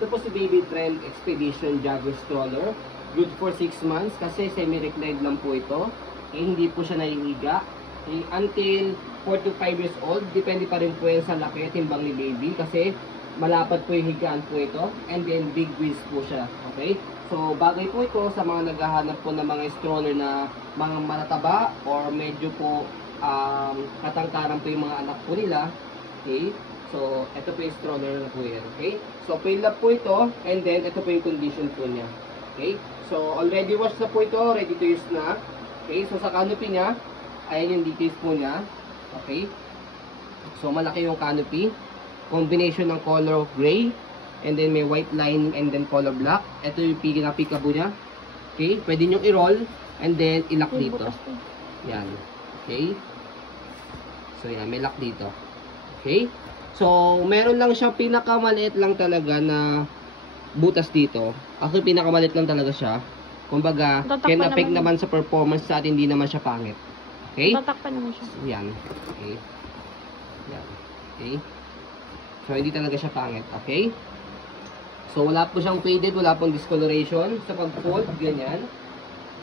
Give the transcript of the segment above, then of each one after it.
Ito po si Baby Trend Expedition Jogger Stroller. Good for 6 months kasi semi-reclined lang po ito. Hindi po siya nahihiga. Until 4 to 5 years old, depende pa rin po yan sa laki at timbang ni baby kasi malapad po yung higaan po ito. And then big wheels po siya. Okay? So bagay po ito sa mga naghahanap po ng mga stroller na mga matataba or medyo po katangkaran po yung mga anak po nila. Okay? So, ito po yung stroller na po yan. Okay? So, fill up po ito. And then, ito po yung condition po niya. Okay? So, already washed na po ito. Ready to use na. Okay? So, sa canopy niya, ayan yung details po niya. Okay? So, malaki yung canopy. Combination ng color of gray. And then, may white line and then color black. Ito yung pinaka-peekaboo niya. Okay? Pwede nyo i-roll. And then, i-lock dito. Yan. Okay? So, yan. May lock dito. Okay? So, meron lang siya, pinakamaliit lang talaga na butas dito. Ako pinakamaliit lang talaga siya. Kumbaga, can affect naman sa performance sa atin, hindi naman siya pangit. Okay? Tatakpan naman siya. Yan. Okay? Yan. Okay? So, hindi talaga siya pangit. Okay? So, wala po siyang faded, wala pong discoloration sa pag-fold. Ganyan.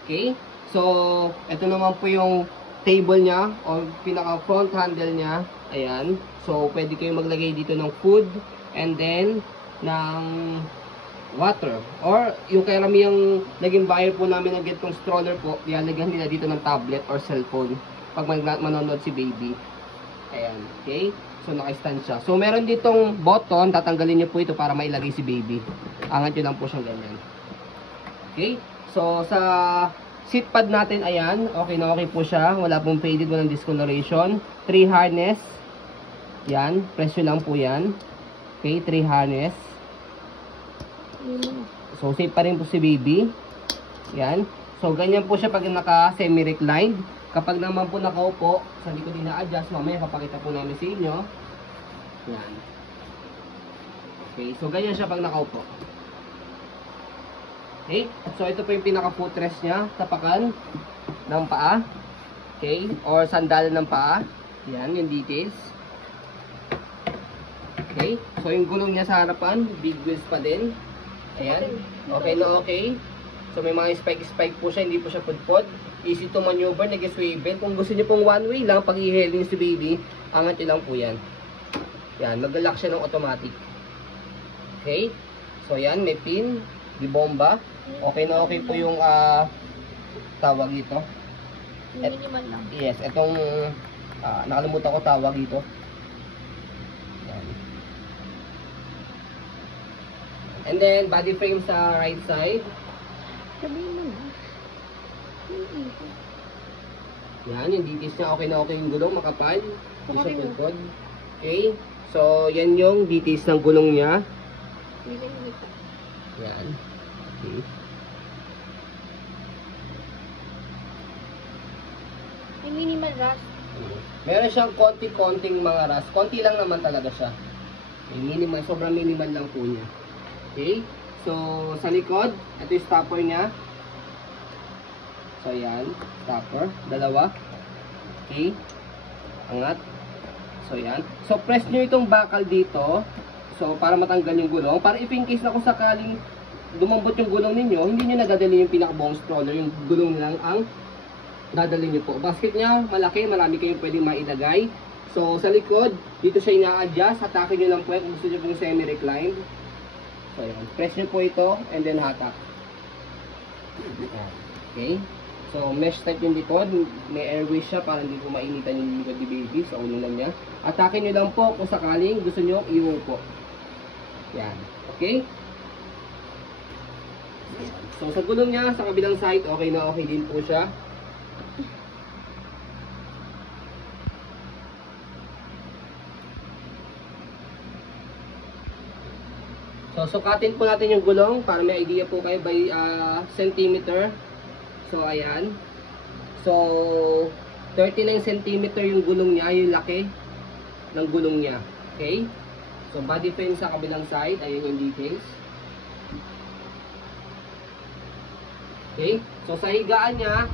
Okay? So, ito naman po yung table niya o pinaka front handle niya. Ayan. So, pwede kayong maglagay dito ng food and then ng water. Or, yung karamihang naging buyer po namin ng ganitong stroller po, ilalagyan nila dito ng tablet or cellphone pag manonood si baby. Ayan. Okay? So, naka-stand siya. So, meron ditong button. Tatanggalin niyo po ito para mailagay si baby. Angat nyo lang po siyang ganyan. Okay? So, sa seat pad natin, ayan. Okay na okay po siya. Wala pong faded, walang discoloration. 3 harness. Yan. Presyo lang po yan. Okay, 3 harness. So, safe pa rin po si baby. Yan. So, ganyan po siya pag naka-semi-reclined. Kapag naman po nakaupo, sa likod din na-adjust, mamaya papakita po namin sa inyo. Yan. Okay, so ganyan siya pag nakaupo. Okay, so ito po yung pinaka-footrest niya, tapakan ng paa. Okay, or sandalan ng paa. Yan, yung details. Okay, so yung gulong niya sa harapan, big wheels pa din. Ayan, okay na okay. So may mga spike po siya, hindi po siya pudpod. Easy to maneuver, nag-swivel. Kung gusto niyo pong one way lang, pag i-hailing si baby, angat niyo lang po yan. Yan, mag-lock siya ng automatic. Okay, so yan, may pin, di bomba. Okay na okay po yung tawag dito. Minimal lang. Yes, itong nakalimutan ko tawag dito. Yan. And then body frame sa right side. Sabihin mo na. Yan, yung details niya okay na okay yung gulong, makapal. Hindi siya pulpod. Okay, so yan yung details ng gulong niya. Yan. Okay. May minimal rust. Meron siyang konti-konting mga rust. Konti lang naman talaga siya. Minimal, sobrang minimal lang po niya. Okay? So, sa likod, ito yung stopper niya. So, yan. Stopper. Dalawa. Okay? Angat. So, yan. So, press nyo itong bakal dito. So, para matanggal yung gulong. Para if in case na kung sakaling dumambot yung gulong ninyo, hindi nyo nadadali yung pinaka-bong stroller. Yung gulong lang ang dadalhin nyo po. Basket niya, malaki, marami kayong pwedeng mailagay. So, sa likod, dito siya ina-adjust. Hatakin nyo lang po kung gusto nyo pong semi-reclined. So, yan. Press nyo po ito, and then hatak. Okay. So, mesh type yung likod. May airway siya para hindi po mainitan yung likod ni baby. Sa ulo lang niya. Hatakin nyo lang po kung sakaling gusto nyo iwan po. Yan. Okay. So, sa gulong niya, sa kabilang side, okay na okay din po siya. So, sukatin po natin yung gulong para may idea po kayo by centimeter. So, ayan. So, 39 centimeter yung gulong niya, yung laki ng gulong niya. Okay? So, body frame sa kabilang side, ayun yung details. Okay? So, sa higaan niya,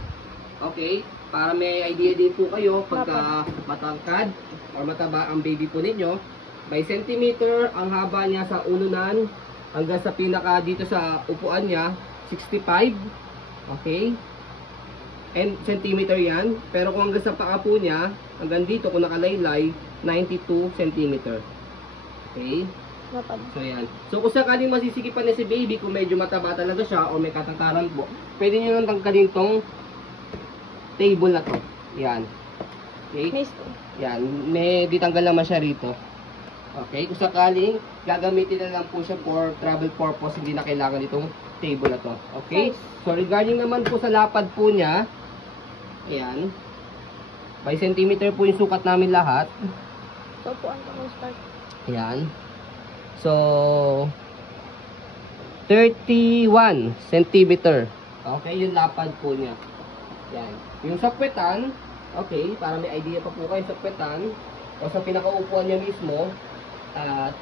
okay, para may idea din po kayo pagka matangkad or mataba ang baby po ninyo, by centimeter ang haba niya sa ulunan hanggang sa pinaka dito sa upuan niya, 65. Okay? And centimeter yan. Pero kung hanggang sa paa po niya, hanggang dito kung nakalaylay, 92 centimeter. Okay? Mapag. So yan. So kung sakaling masisikipan na si baby, kung medyo mataba talaga siya o may katangkaran po, pwede nyo nang tanggalin tong table na to. Yan. Okay? Nice. Yan. May ditanggal naman siya rito. Okay? Kung sakaling gagamitin na lang po siya for travel purpose, hindi na kailangan itong table na to. Okay? So regarding naman po sa lapad po niya, ayan. By centimeter po yung sukat namin lahat. So, upuan ka mo start. Ayan. So, 31 centimeter. Okay, yung lapad po niya. Yan. Yung sakwetan, okay, para may idea pa po kayo sa sakwetan, o sa pinakaupuan niya mismo,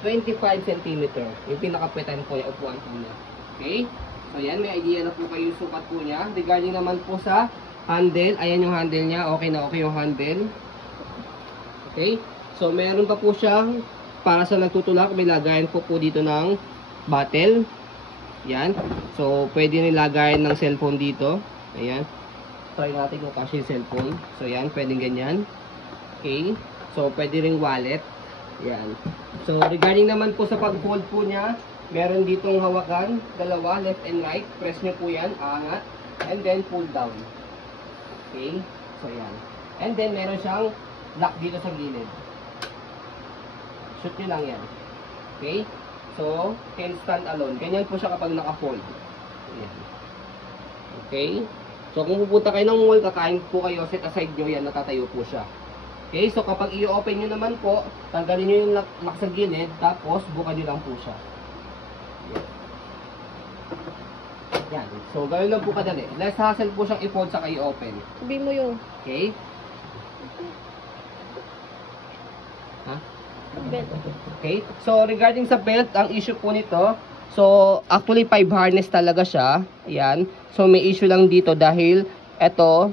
25 centimeter. Yung pinakapwetan po niya, upuan po niya. Okay? So, yan, may idea na po kayo yung sukat po niya. Regarding naman po sa handle, ayan yung handle niya. Okay na okay yung handle. Okay? So, meron pa po siyang para sa nagtutulak, may lagayan po dito ng bottle. Yan. So, pwede nilagayan ng cellphone dito. Ayan. Try natin kung kasi yung cellphone. So, yan. Pwedeng ganyan. Okay. So, pwede ring wallet. Yan. So, regarding naman po sa pag-fold po niya, meron ditong hawakan. Dalawa, left and right. Press nyo po yan. Angat. And then, pull down. Okay. So, yan. And then, meron siyang lock dito sa gilid. Shoot nyo lang yan. Okay? So, can stand alone. Ganyan po siya kapag naka-fold. Ayan. Okay? So, kung pupunta kayo ng mall, kakain po kayo, set aside nyo yan, natatayo po siya. Okay? So, kapag i-open nyo naman po, tanggalin nyo yung lock sa gilid, tapos buka nyo lang po siya. Yan. So, gawin lang po kadali. Less hassle po siyang i-fold sa kayo open. Sabihin mo yung Okay? Ha? belt. Okay? So, regarding sa belt, ang issue po nito, so, actually 5 harness talaga siya. Ayan. So, may issue lang dito dahil eto,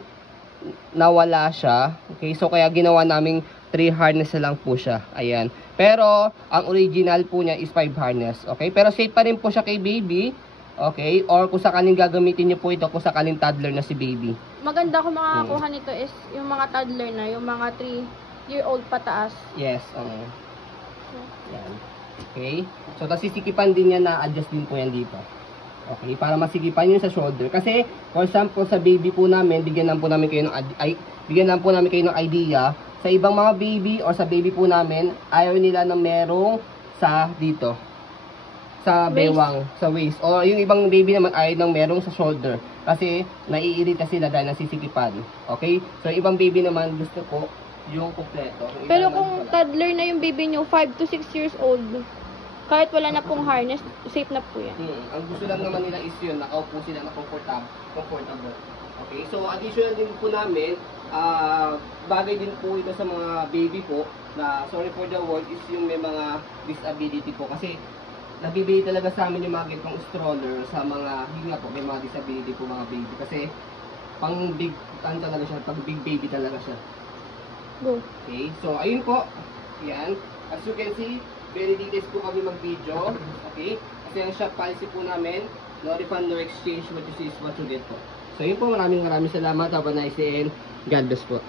nawala siya. Okay? So, kaya ginawa naming 3 harness na lang po siya. Ayan. Pero, ang original po niya is 5 harness. Okay? Pero safe pa rin po siya kay baby. Okay? Or kung sakaling gagamitin niyo po ito, kung sakaling toddler na si baby. Maganda kung makakakuha nito is yung mga toddler na, yung mga 3-year-old pataas. Yes. Yan. Okay? So, tapos sisikipan din yan na adjust din po yan dito. Okay? Para masikipan yun sa shoulder. Kasi, for example, sa baby po namin, bigyan lang po namin kayo ng idea. Sa ibang mga baby or sa baby po namin, ayaw nila na merong sa dito. Sa bewang, sa waist. O yung ibang baby naman ayaw nang merong sa shoulder. Kasi, naiirita sila dahil nasisikipan. Okay? So, ibang baby naman gusto ko yung kompleto. Pero kung toddler na yung baby nyo, 5 to 6 years old, kahit wala na pong harness, safe na po yan. Ang gusto lang naman nila is yun, nakaupo sila na comfortable. Okay, so additional din po namin, bagay din po ito sa mga baby po, na sorry for the word, is yung may mga disability po. Kasi nabibili talaga sa amin yung mga ganitong stroller sa mga, yun nga po, may mga disability po mga baby. Kasi pang big, talaga siya, pang big baby talaga siya. Go. Okay, so ayun po. Yan. As you can see, very details po kami mag-video. Okay? Kasi ang shop policy po namin, no refund, no exchange, what you see is what you get po. So yun po, maraming salamat. Have a nice day and God bless po.